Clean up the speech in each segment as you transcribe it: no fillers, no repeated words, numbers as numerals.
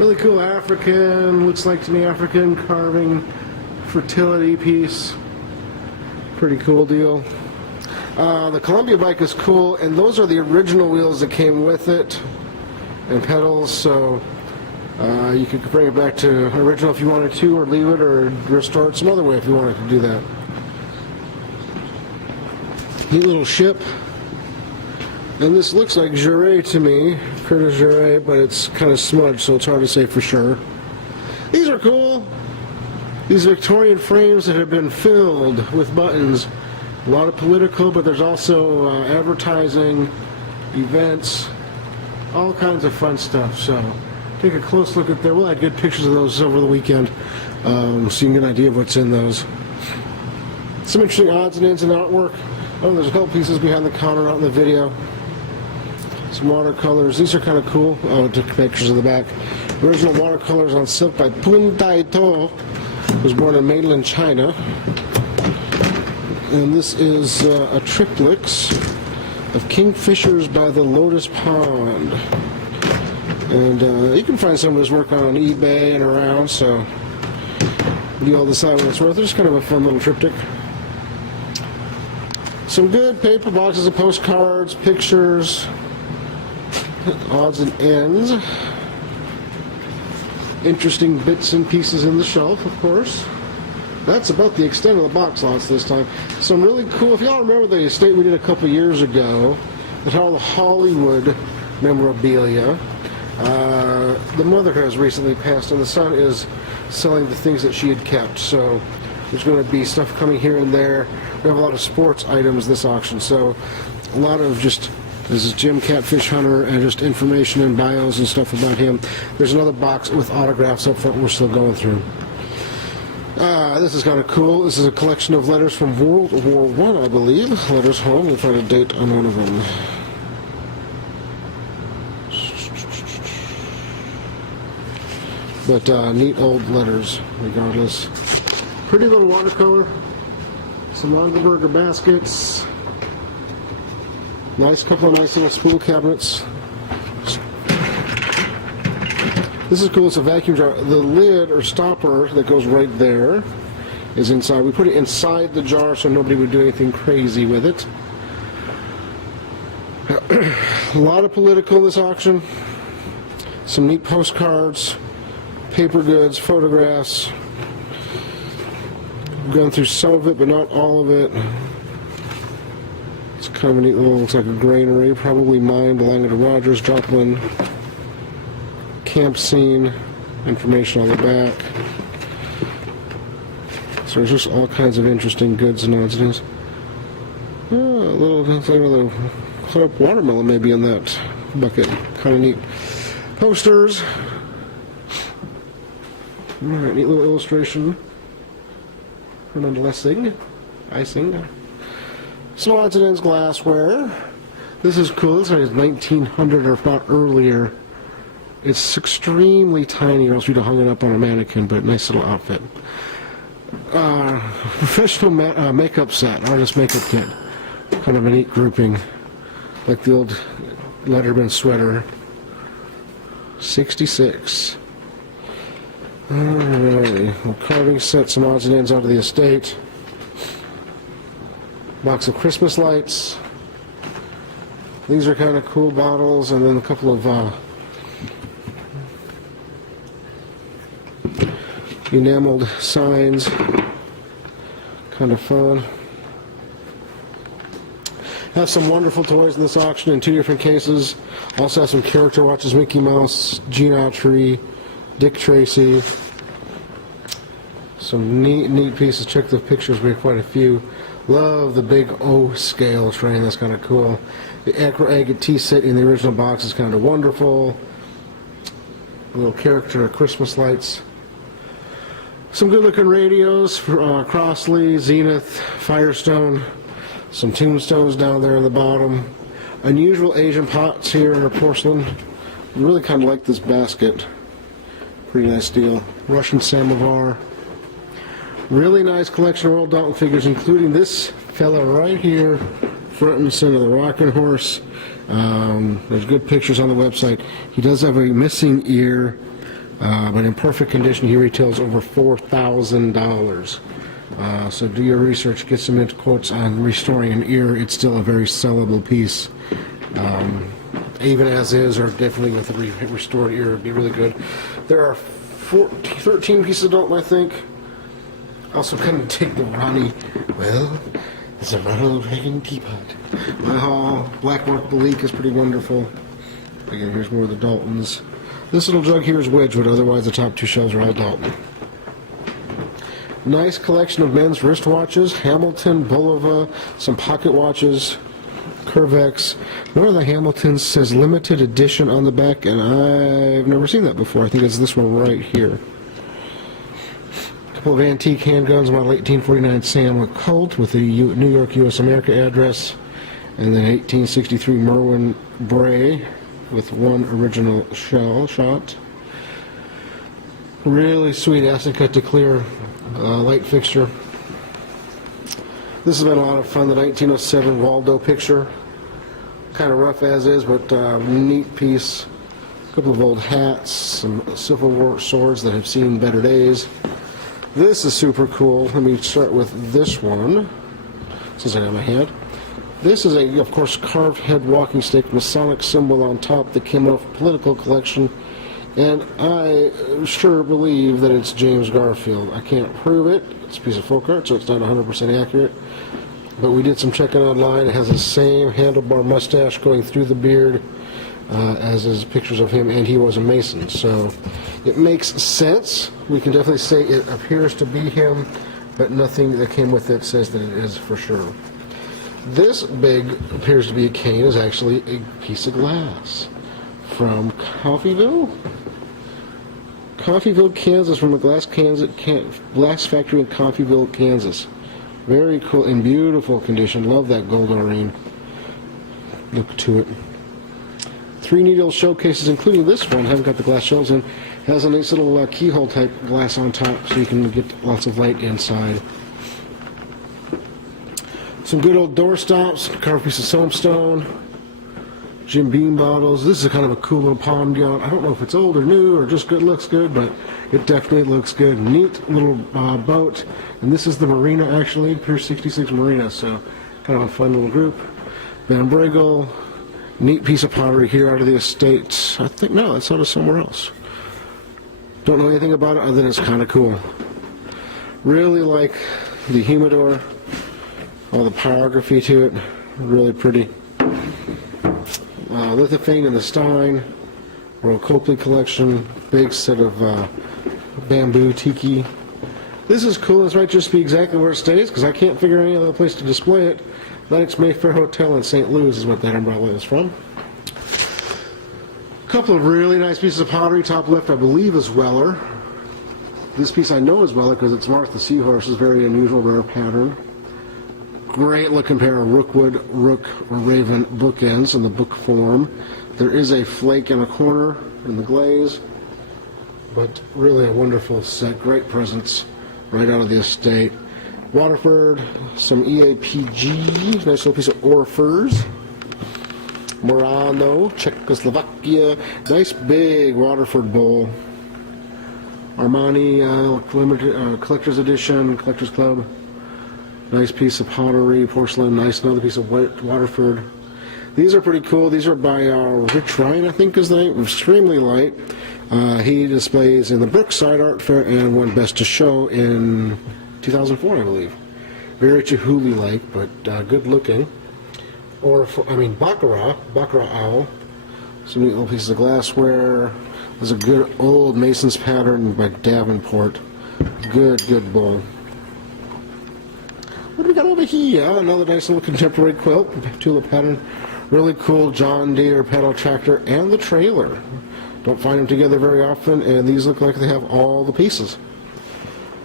Really cool African, looks like to me African carving fertility piece. Pretty cool deal. The Columbia bike is cool, and those are the original wheels that came with it and pedals, so you could bring it back to original if you wanted to, or leave it, or restore it some other way if you wanted to do that. Neat little ship. And this looks like Jure to me, Curtis Jure, but it's kind of smudged, so it's hard to say for sure. These are cool. These Victorian frames that have been filled with buttons. A lot of political, but there's also advertising, events, all kinds of fun stuff. So take a close look at there. We'll add good pictures of those over the weekend, so you can get an idea of what's in those. Some interesting odds and ends and artwork. Oh, there's a couple pieces behind the counter out in the video. Some watercolors. These are kind of cool. Oh, I took pictures of the back. Original watercolors on silk by Pun Tai To. Was born in mainland China. And this is a triplex of Kingfishers by the Lotus Pond. And you can find some of his work on eBay and around, so you all decide what it's worth. It's kind of a fun little triptych. Some good paper boxes of postcards, pictures, odds and ends. Interesting bits and pieces in the shelf, of course. That's about the extent of the box lots this time. Some really cool, if y'all remember the estate we did a couple years ago, that had all the Hollywood memorabilia. The mother has recently passed, and the son is selling the things that she had kept. So there's going to be stuff coming here and there. We have a lot of sports items this auction, so a lot of just, this is Jim Catfish Hunter, and just information and bios and stuff about him. There's another box with autographs up front we're still going through. This is kind of cool. This is a collection of letters from World War I, I believe. Letters home. We'll find a date on one of them. But neat old letters, regardless. Pretty little watercolor. Some Longaberger baskets. Nice couple of nice little spool cabinets. This is cool. It's a vacuum jar. The lid or stopper that goes right there is inside. We put it inside the jar so nobody would do anything crazy with it. A lot of political in this auction. Some neat postcards, paper goods, photographs. We've gone through some of it, but not all of it. It's kind of a neat little, looks like a granary, probably mine belonging to Rogers, Joplin. Camp scene, information on the back. So there's just all kinds of interesting goods and odds and ends. Oh, a little, looks like another cut-up watermelon maybe in that bucket. Kind of neat. Posters. Alright, neat little illustration. Fernando Lessing. Icing. Some odds and ends glassware. This is cool. This is 1900 or if not earlier. It's extremely tiny, or else we'd have hung it up on a mannequin, but nice little outfit. Professional makeup set, artist makeup kit. Kind of a neat grouping, like the old Letterman sweater. 66. Alright, well, carving set, some odds and ends out of the estate. Box of Christmas lights. These are kind of cool bottles, and then a couple of enameled signs. Kind of fun. Have some wonderful toys in this auction in 2 different cases. Also have some character watches, Mickey Mouse, Gene Autry, Dick Tracy. Some neat pieces. Check the pictures, we have quite a few. Love the big O scale train, that's kind of cool. The Acro Agate tea set in the original box is kind of wonderful. A little character Christmas lights. Some good looking radios for Crossley, Zenith, Firestone. Some tombstones down there in the bottom. Unusual Asian pots here in our porcelain. Really kind of like this basket. Pretty nice deal. Russian samovar. Really nice collection of Earl Dalton figures, including this fella right here, front and center, the Rockin' Horse. There's good pictures on the website. He does have a missing ear, but in perfect condition he retails over $4,000. So do your research, get some quotes on restoring an ear. It's still a very sellable piece. Even as is, or definitely with a restored ear, it'd be really good. There are 13 pieces of Dalton, I think. Also kind of take the Ronnie, well, it's a Ronald Reagan teapot. Black Mark Leak is pretty wonderful. Again, here's more of the Daltons. This little jug here is Wedgwood, otherwise the top two shelves are all Dalton. Nice collection of men's wristwatches, Hamilton, Bulova, some pocket watches, Curvex. One of the Hamiltons says limited edition on the back, and I've never seen that before. I think it's this one right here. A couple of antique handguns, model 1849 Sam Colt with the New York, U.S. America address, and then 1863 Merwin Bray with one original shell shot. Really sweet acid cut to clear light fixture. This has been a lot of fun. The 1907 Waldo picture, kind of rough as is, but neat piece. A couple of old hats, some Civil War swords that have seen better days. This is super cool. Let me start with this one, since I have my hand. This is a, of course, carved head walking stick, Masonic symbol on top that came off political collection, and I sure believe that it's James Garfield. I can't prove it. It's a piece of folk art, so it's not 100% accurate. But we did some checking online. It has the same handlebar mustache going through the beard as is pictures of him, and he was a Mason. So it makes sense. We can definitely say it appears to be him, but nothing that came with it says that it is for sure. This big appears to be a cane is actually a piece of glass from Coffeyville, Kansas, from a glass factory in Coffeyville, Kansas. Very cool, in beautiful condition. Love that gold O-ring. Look to it. 3 needle showcases, including this one. Haven't got the glass shelves in. Has a nice little keyhole type glass on top, so you can get lots of light inside. Some good old door stops, carved piece of soapstone, Jim Beam bottles. This is kind of a cool little palm yacht. I don't know if it's old or new or just good, looks good, but it definitely looks good. Neat little boat, and this is the marina actually, Pier 66 Marina, so kind of a fun little group. Van Bregel, neat piece of pottery here out of the estate. I think, no, it's out of somewhere else. Don't know anything about it other than it's kind of cool. Really like the humidor, all the pyrography to it, really pretty. Lithophane in the Stein, Royal Copley collection, big set of bamboo tiki. This is cool. This might just be exactly where it stays because I can't figure any other place to display it. Lennox Mayfair Hotel in St. Louis is what that umbrella is from. A couple of really nice pieces of pottery. Top left, I believe, is Weller. This piece I know is Weller because it's Martha Seahorse's very unusual, rare pattern. Great looking pair of Rookwood, Rook, or Raven bookends in the book form. There is a flake in a corner in the glaze, but really a wonderful set. Great presence right out of the estate. Waterford, some EAPG, nice little piece of Orfers. Murano, Czechoslovakia, nice big Waterford bowl. Armani limited, Collector's Edition, Collector's Club. Nice piece of pottery, porcelain, nice another piece of Waterford. These are pretty cool. These are by Rich Ryan, I think is the name. Extremely light. He displays in the Brookside Art Fair and won Best to Show in 2004, I believe. Very Chihuly-like, but good looking. Or, Baccarat owl. Some neat little pieces of glassware. There's a good old Mason's pattern by Davenport. Good bowl. What do we got over here? Another nice little contemporary quilt, tulip pattern. Really cool John Deere pedal tractor and the trailer. Don't find them together very often, and these look like they have all the pieces.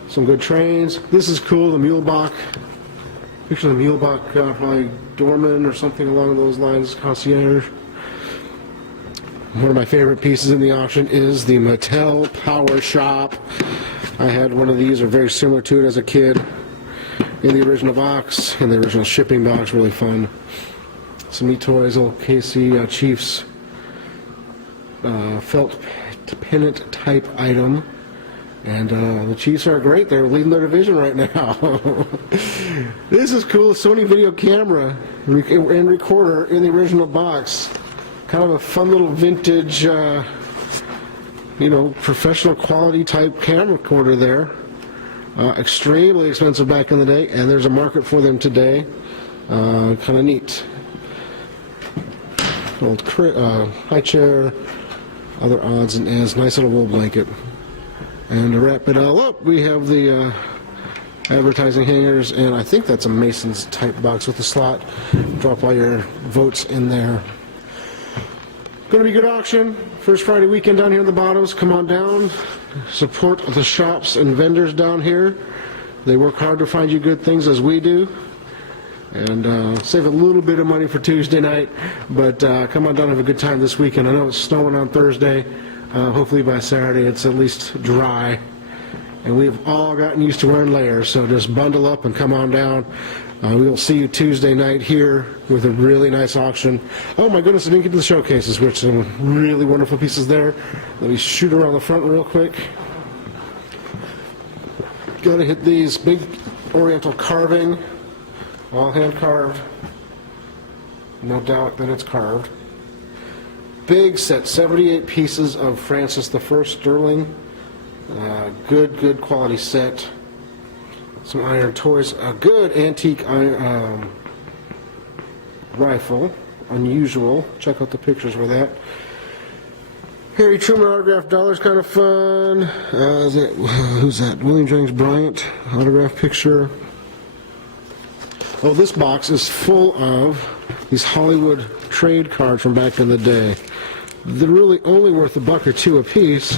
Some good trains. This is cool, the Mulebach. Picture of the Mulebach, probably Dorman or something along those lines, concierge. One of my favorite pieces in the auction is the Mattel Power Shop. I had one of these, or very similar to it as a kid, in the original box, in the original shipping box. Really fun. Some neat toys, old KC Chiefs felt pennant type item. And the Chiefs are great. They're leading their division right now. This is cool. Sony video camera and recorder in the original box. Kind of a fun little vintage, professional quality type camera recorder there. Extremely expensive back in the day, and there's a market for them today. Kind of neat. Old high chair, other odds and ends. Nice little wool blanket. And to wrap it all up, we have the advertising hangers, and I think that's a Mason's type box with a slot. Drop all your votes in there. Going to be a good auction. First Friday weekend down here in the Bottoms. Come on down. Support the shops and vendors down here. They work hard to find you good things as we do. And save a little bit of money for Tuesday night. But come on down and have a good time this weekend. I know it's snowing on Thursday. Hopefully by Saturday it's at least dry. And we've all gotten used to wearing layers, so just bundle up and come on down. We will see you Tuesday night here with a really nice auction. Oh my goodness, I didn't get to the showcases, which some really wonderful pieces there. Let me shoot around the front real quick. Gotta hit these big oriental carving, all hand carved. No doubt that it's carved. Big set, 78 pieces of Francis I sterling. Good quality set. Some iron toys. A good antique iron, rifle. Unusual. Check out the pictures with that. Harry Truman autographed dollars, kind of fun. Who's that? William Jennings Bryant autograph picture. Oh, this box is full of these Hollywood trade cards from back in the day. They're really only worth $1 or $2 a piece,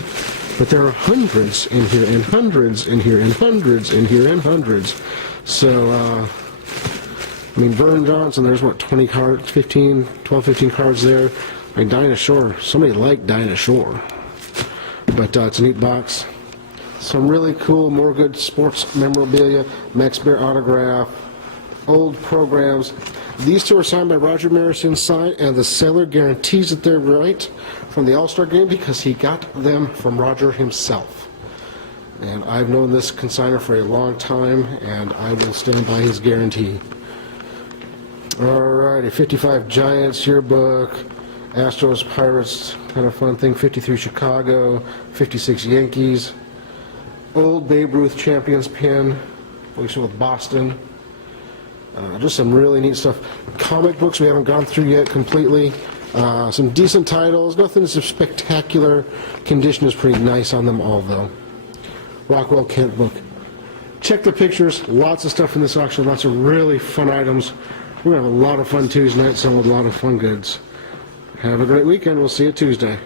but there are hundreds in here, and hundreds in here, and hundreds in here, and hundreds. So, Vern Johnson, there's what, 12, 15 cards there. Dinah Shore, somebody liked Dinah Shore. But it's a neat box. Some really cool, more good sports memorabilia, Max Bear autograph, old programs. These two are signed by Roger Maris inside, and the seller guarantees that they're right from the All-Star game because he got them from Roger himself. And I've known this consignor for a long time, and I will stand by his guarantee. Alrighty, 55 Giants yearbook, Astros, Pirates, kind of fun thing, 53 Chicago, 56 Yankees, old Babe Ruth Champions pin, also with Boston. Just some really neat stuff. Comic books we haven't gone through yet completely. Some decent titles. Nothing as spectacular. Condition is pretty nice on them all, though. Rockwell Kent book. Check the pictures. Lots of stuff in this auction. Lots of really fun items. We're going to have a lot of fun Tuesday night, selling a lot of fun goods. Have a great weekend. We'll see you Tuesday.